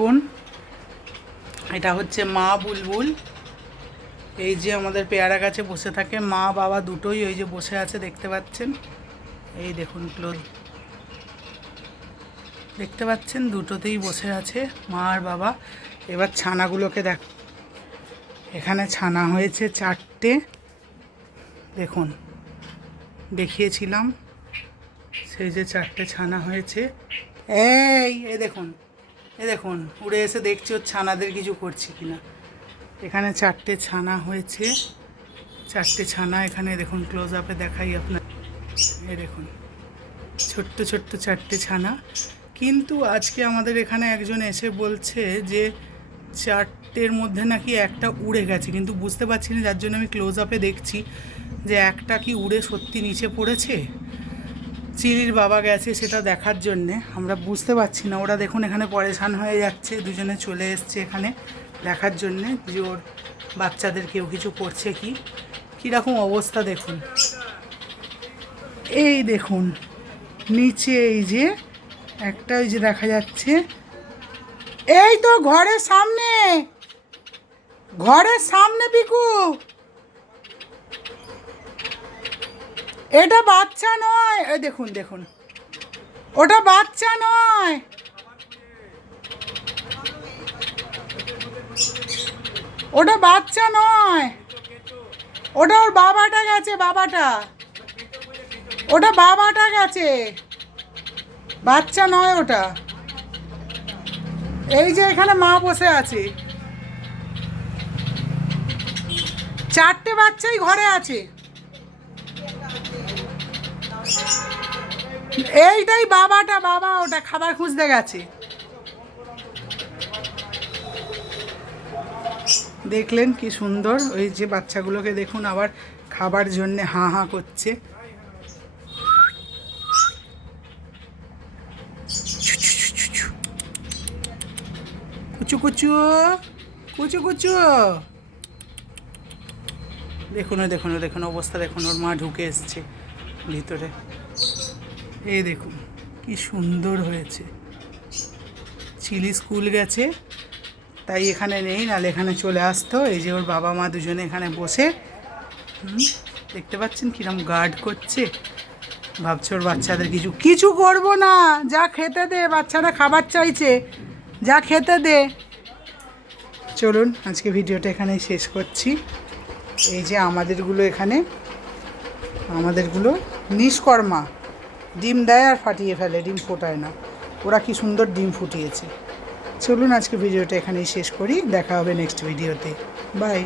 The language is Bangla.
দেখুন। এটা হচ্ছে মা বুলবুল। এই যে আমাদের পেয়ারা গাছে বসে থাকে মা বাবা দুটোই ওই যে বসে আছে, দেখতে পাচ্ছেন? এই দেখুন ক্লোজ দেখতে পাচ্ছেন? দুটোতেই বসে আছে মা আর বাবা। এবার ছানাগুলোকে দেখ এখানে ছানা হয়েছে চারটে। দেখুন, দেখিয়েছিলাম। সেই যে চারটে ছানা হয়েছে। এই এ দেখুন। এ দেখুন, উড়ে এসে দেখছি ওর ছানাদের কিছু করছি কিনা। এখানে চারটে ছানা হয়েছে। চারটে ছানা এখানে দেখুন ক্লোজ আপে দেখাই আপনার। এ দেখুন, ছোট্ট ছোট্ট চারটে ছানা। কিন্তু আজকে আমাদের এখানে একজন এসে বলছে যে চারটের মধ্যে নাকি একটা উড়ে গেছে। কিন্তু বুঝতে পারছি না, যার জন্য আমি ক্লোজ আপে দেখছি যে একটা কি উড়ে সত্যি নিচে পড়েছে? চিরির বাবা গেছে সেটা দেখার জন্যে। আমরা বুঝতে পারছি না। ওরা দেখুন এখানে পরেশান হয়ে যাচ্ছে, দুজনে চলে এসছে এখানে দেখার জন্যে যে ওর বাচ্চাদের কেউ কিছু করছে কি। কীরকম অবস্থা দেখুন। এই দেখুন, নিচে এই যে একটা ওই যে দেখা যাচ্ছে। এই তো ঘরের সামনে ঘরের সামনে পিকু এটা বাচ্চা নয়। এই দেখুন দেখুন। ওটা বাচ্চা নয়। ওটা বাচ্চা নয়। ওটা ওর বাবাটা গেছে, বাবাটা। ওটা বাবাটা গেছে। বাচ্চা নয় ওটা। এই যে এখানে মা বসে আছে। চারটে বাচ্চাই ঘরে আছে। এইটাই বাবাটা, বাবা, ওটা খাবার খুঁজতে গেছে। দেখলেন কি সুন্দর, ওই যে বাচ্চাগুলোকে দেখুন আবার খাবার জন্যে হাঁ হাঁ করছে। কুচু কুচু কুচু কুচু। দেখুন দেখুন দেখুন, অবস্থা দেখুন, ওর মা ঢুকে এসছে ভিতরে। এই দেখুন, কি সুন্দর হয়েছে। চিলি স্কুল গেছে, তাই এখানে নেই, নাহলে এখানে চলে আসতো। এই যে ওর বাবা মা দুজনে এখানে বসে। দেখতে পাচ্ছেন কিরম গার্ড করছে। ভাবছে ওর বাচ্চাদের কিছু কিছু করব না, যা খেতে দে, বাচ্চারা খাবার চাইছে, যা খেতে দে। চলুন, আজকে ভিডিওটা এখানেই শেষ করছি। এই যে আমাদেরগুলো এখানে, আমাদেরগুলো নিষ্কর্মা। ডিম দেয় আর ফাটিয়ে ফেলে, ডিম ফোটায় না। ওরা কি সুন্দর ডিম ফুটিয়েছে। চলুন আজকে ভিডিওটা এখানেই শেষ করি। দেখা হবে নেক্সট ভিডিওতে বাই